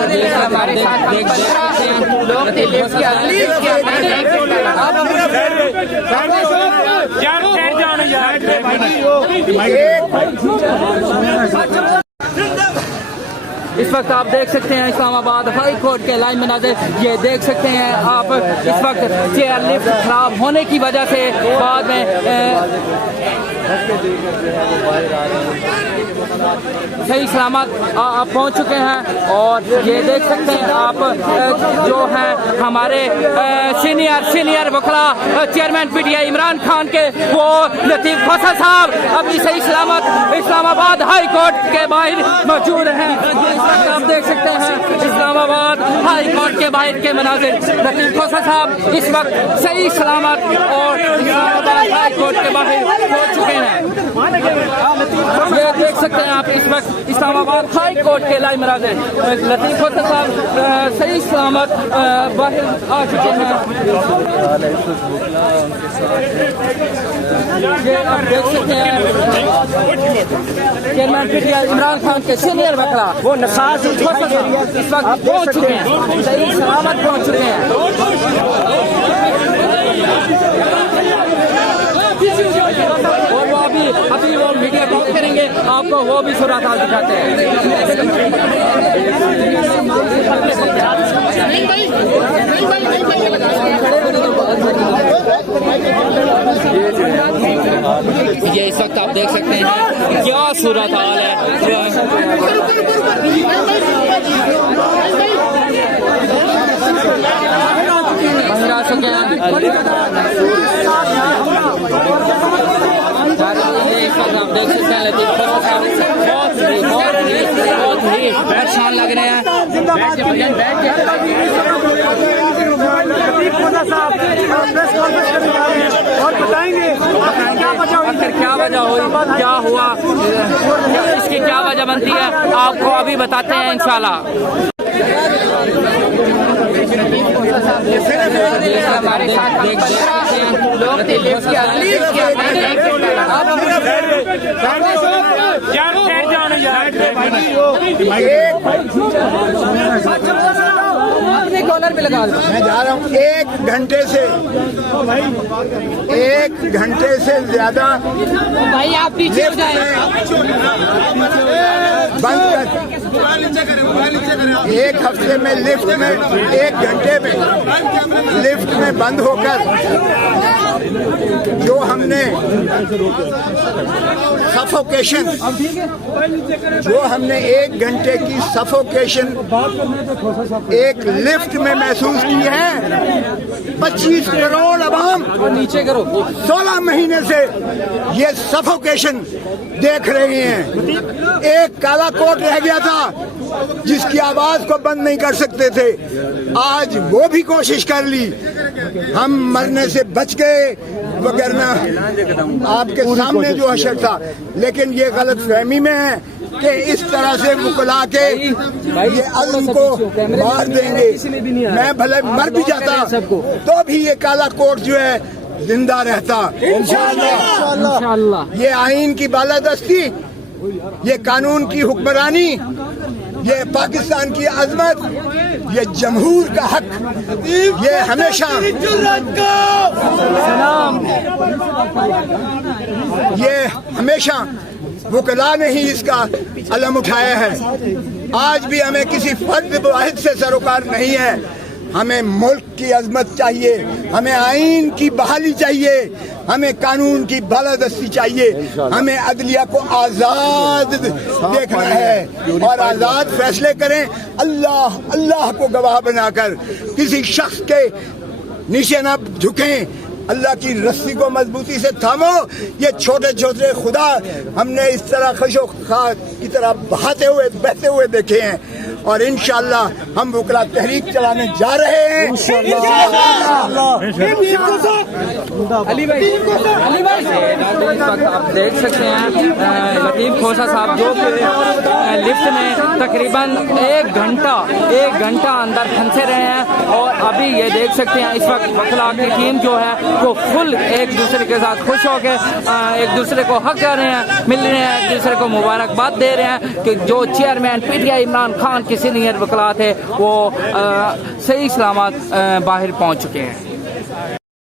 हमारे साथ लोग इस वक्त आप देख सकते हैं इस्लामाबाद हाई कोर्ट के लाइन मनाज़िर ये देख सकते हैं आप। इस वक्त चेयर लिफ्ट खराब होने की वजह से बाद में सही सलामत आप पहुंच चुके हैं। और ये देख सकते हैं आप जो हैं हमारे सीनियर वकला चेयरमैन पीटीआई इमरान खान के वो लतीफ़ खोसा साहब अभी सही सलामत इस्लामाबाद हाई कोर्ट के बाहर मौजूद हैं। इस वक्त आप देख सकते हैं इस्लामाबाद हाई कोर्ट के बाहर के मनाजिर। लतीफ़ खोसा साहब इस वक्त सही सलामत और इस्लामाबाद हाई कोर्ट के बाहर पहुंच चुके हैं। ये देख सकते हैं आप इस वक्त इस्लामाबाद हाई कोर्ट के लाइव मनाजिर। लतीफ़ खोसा साहब सही सलामत बाहर आ चुके हैं। ये आप देख सकते हैं चेयरमैन पीटीआई इमरान खान के सीनियर वकला वो नसाज खोसा साहब इस वक्त पहुंच चुके हैं, सही सलामत पहुंच चुके हैं। और वो अभी वो मीडिया कॉल करेंगे, आपको वो भी सूरत हाल दिखाते हैं। ये इस वक्त आप देख सकते हैं क्या सूरत हाल है। आप देख सकते हैं लतीफ़ खोसा साहब बहुत ही परेशान लग रहे हैं। लतीफ़ खोसा साहब प्रेस कॉन्फ्रेंस करने जा रहे हैं और बताएंगे आखिर क्या वजह हुई, क्या हुआ, इसकी क्या वजह बनती है, आपको अभी बताते हैं इंशाल्लाह। हमारे साथ लोग कॉलर पे लगा मैं जा रहा हूँ। 1 घंटे से ज्यादा भाई आप पीछे हो जाए बंद कर। 1 हफ्ते में लिफ्ट में 1 घंटे में लिफ्ट में बंद होकर जो हमने सफोकेशन 1 घंटे की सफोकेशन एक लिफ्ट में महसूस की है। 25 करोड़ अवाम नीचे करो 16 महीने से ये सफोकेशन देख रहे हैं। एक काला कोट रह गया था जिसकी आवाज को बंद नहीं कर सकते थे, आज वो भी कोशिश कर ली, हम मरने से बच गए वगैरह आपके सामने जो हशर था। लेकिन ये गलत फहमी में है कि इस तरह से मुकला के ये अज़्म को मार देंगे। मैं भले मर भी जाता तो भी ये काला कोट जो है जिंदा रहता इंशाअल्लाह। ये आईन की बालादस्ती, ये कानून की हुक्मरानी, ये पाकिस्तान की अजमत, ये जमहूर का हक, ये हमेशा वकला ने ही इसका अलम उठाया है। आज भी हमें किसी फर्द वाहिद से सरोकार नहीं है। हमें मुल्क की अजमत चाहिए, हमें आईन की बहाली चाहिए, हमें कानून की बालादस्ती चाहिए, हमें अदलिया को आज़ाद देखना है और आज़ाद फैसले करें। अल्लाह को गवाह बनाकर किसी शख्स के नीचे न झुकें। अल्लाह की रस्सी को मजबूती से थामो। ये छोटे छोटे खुदा हमने इस तरह खशो खा की तरह बहते हुए देखे हैं और इंशाअल्लाह हम वकला तहरीक चलाने जा रहे हैं। अली भाई आप देख सकते हैं लतीफ़ खोसा साहब जो लिफ्ट में तकरीबन 1 घंटा अंदर फंसे रहे हैं और अभी ये देख सकते हैं इस वक्त वकला की टीम जो है वो फुल एक दूसरे के साथ खुश होकर एक दूसरे को हक कर रहे हैं, मिल रहे हैं, एक दूसरे को मुबारकबाद दे रहे हैं कि जो चेयरमैन पीटीआई इमरान खान बाकी सीनियर वकला थे वो सही सलामत बाहर पहुँच चुके हैं।